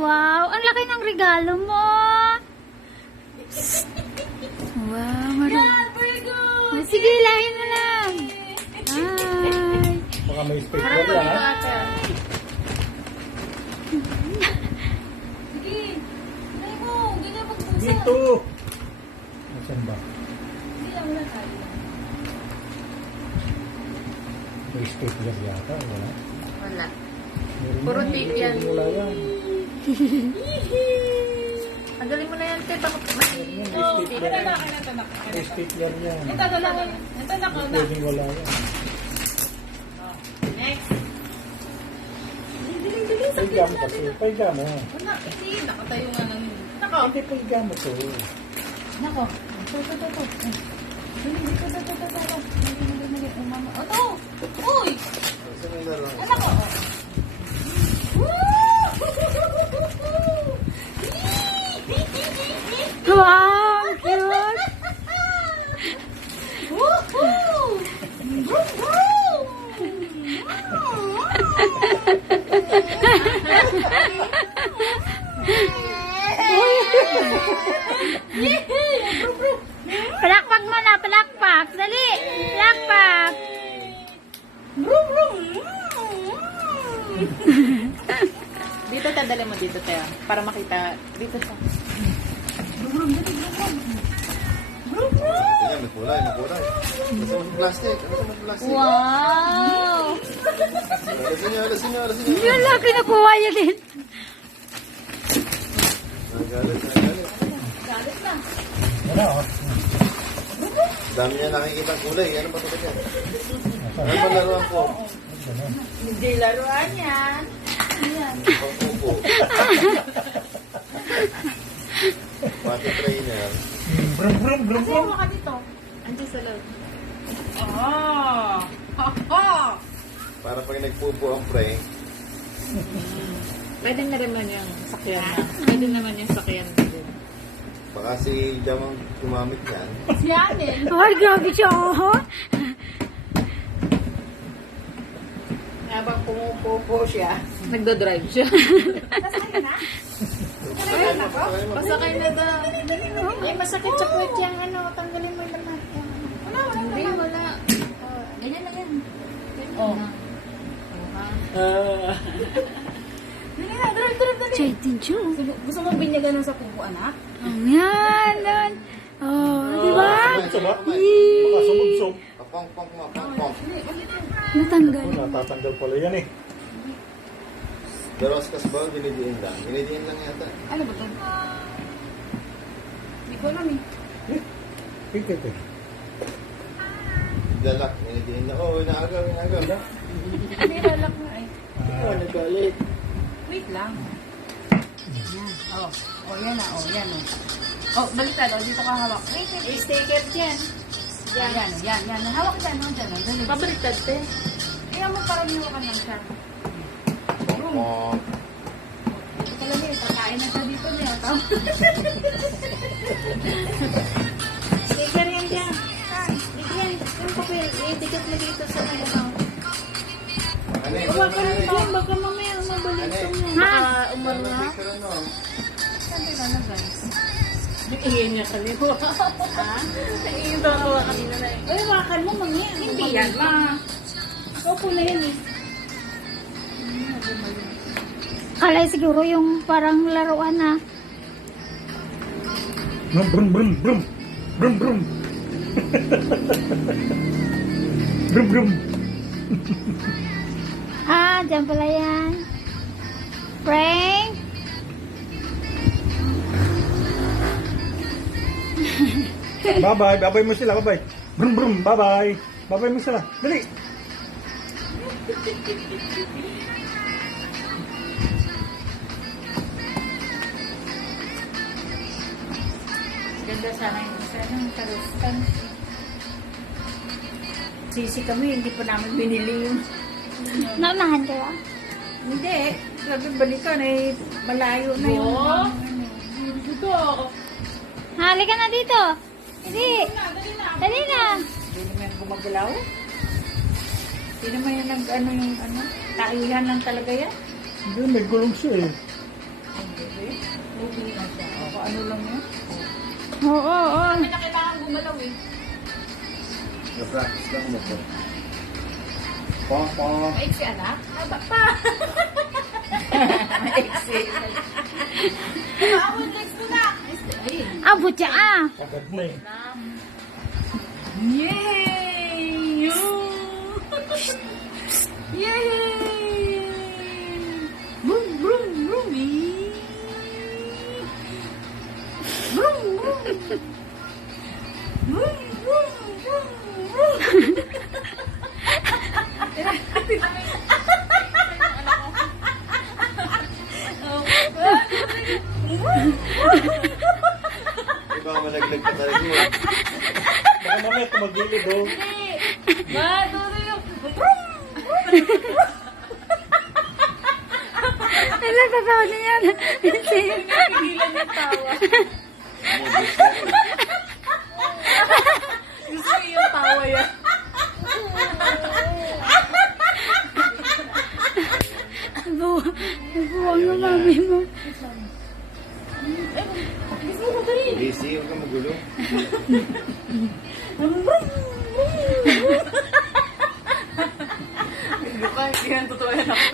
Wow, ang laki ng regalo mo. Wow, marami. Oh, sige, lahin mo lang. Ay. Baka may speaker lang, ha? Sige. Dali mo. Hindi na magpusa. Dito! Nasaan ba? Hindi lang wala tayo. May speaker yata, wala? Wala. Meron Puro yan. tape yan. Wala yan. Tagalin mo na yan, te. Baka May stapler yan. May stapler yan. Ito na ko. Ito na ko. Pwedeng wala yan. Next. Paiga mo kasi. Paiga mo. Wala. Hindi. Nakatayo nga lang yun. Nako. Hindi, paiga mo to. Nako. Ito. Dali, dito. Dali. Umama. O, to. Uy! Ano ko? Wow, cute. Palakpak mo na, palakpak. Dali, palakpak. Dito tadali mo dito tayo para makita dito sa. Ayan, may kulay. Gusto mo plastic? Ano sa plastic? Wow! Alasin nyo. Yun lang, kinukuha niya din. Nagalit. Galit na. Wala, oh. Dami niya nakikita kulay. Ano ba ito kanya? Ano ba laruan ko? Hindi laruan yan. Pang-upo. Pati trainer. Brum. Sino ka dito? Andiyan sa loob. Oh! Para pag nagpupo ang pre, Pwede na naman yung sakyan na. Pwede naman yung sakyan na din. baka si Jam ang gumamit yan. Si Anel. Ay, grabe siya, oh. Habang pumupupo siya, nagdo-drive siya. Pasakay na ba? Ay, masakit sa puwet yung ano, tanggalin mo yung lamat. Hindi, wala. Ganyan na yan. Oh. Dali. Chaitin siya. Gusto mong binyagan sa pupo, anak? Ang yan, yan. Oh, di ba? Ito ba? Baka sumugsog. Pang. Natanggal. Oh, natatanggal pala yan, eh. Daroskas ba? Binidiin lang. Binidiin lang yata. Ano ba ito? Hindi ko alam eh. Ito. Dalak. Binidiin lang. Oh, inaagaw. Hindi lalak na eh. Nagalit. Wait lang. Yan. Oh, yan na. Oh, yan oh. Oh, baliktad. Oh, dito ka hawak. Wait. Sticker dyan. Yan. Hawak dyan. Dali. Pabaliktad, te. Kaya mo parang niwakan lang siya. Pang. Talaga eh, kakain na siya dito niya. Sticker yan dyan. Yan. Yung papel. Dikit mo dito sa mga account. Ano yun? Huwag ka lang dyan. Baka mamaya mabalik ka niya. Baka umano na. Picture ano? Sabi ka na guys. Iiyan niya kanina. Ha? Iiyan ba ako kanina na eh. Ay, wakan mo mami. Hindi yan ma. Ikaw po na yan eh. Kalay siguro yung parang laruan na. Brum. Brum. Ah, dyan pala yan. Frank? Babay mo sila, babay. Brum, babay. Babay mo sila. Dali. Ganda sana yung isa ng karustan. Sisi kami, hindi pa namin binili yung... Naunahan ka ba? Hindi. Sabi balikan eh, malayo na yung... Dito. Halika na dito. Hindi. Dali na. Hindi naman yung gumagalaw. Hindi naman yung nag-ano yung ano. Taihan lang talaga yan. Hindi, may gulong siya, eh. Okay na siya. O, ano lang yun? Oo, oo. May nakita kang gumalaw eh. Na-practice lang mo po. Maiksi anak? Aba pa! Maiksi. Awon, legs mo na! Ayun. Abot siya ah. Agad mo eh. Yay! Yay! Boom, boom, boom! Boom, boom! Boom, boom, boom, boom! Di ba malaglag ka talaga mo? Baka mamaya tumagilid oh. Maduro yung... Ano, tatawa niya yan. Pigilan yung tawa. Gusto ko yung tawa yan. Nabuwang na mami mo. Gusto ko ba rin? Busy, huwag ka magulo. Mukhang hindi yan totoo yan ako.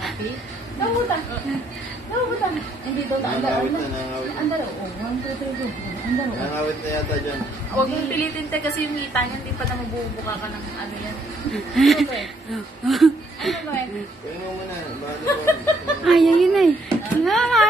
Happy? Nabutan. Nabutan. Hindi daw Nangawit na, nangawit na. Andar, oh. 1, 2, 3, go. Andar, oh. Nangawit na yata dyan. Huwag mong pilitin te kasi yung ngita niya, hindi pa na mabubuka ka ng ano yan. Ano ba eh? Ano ba eh? Kaya mo muna, bahala ko. Ayaw yun eh. Mama.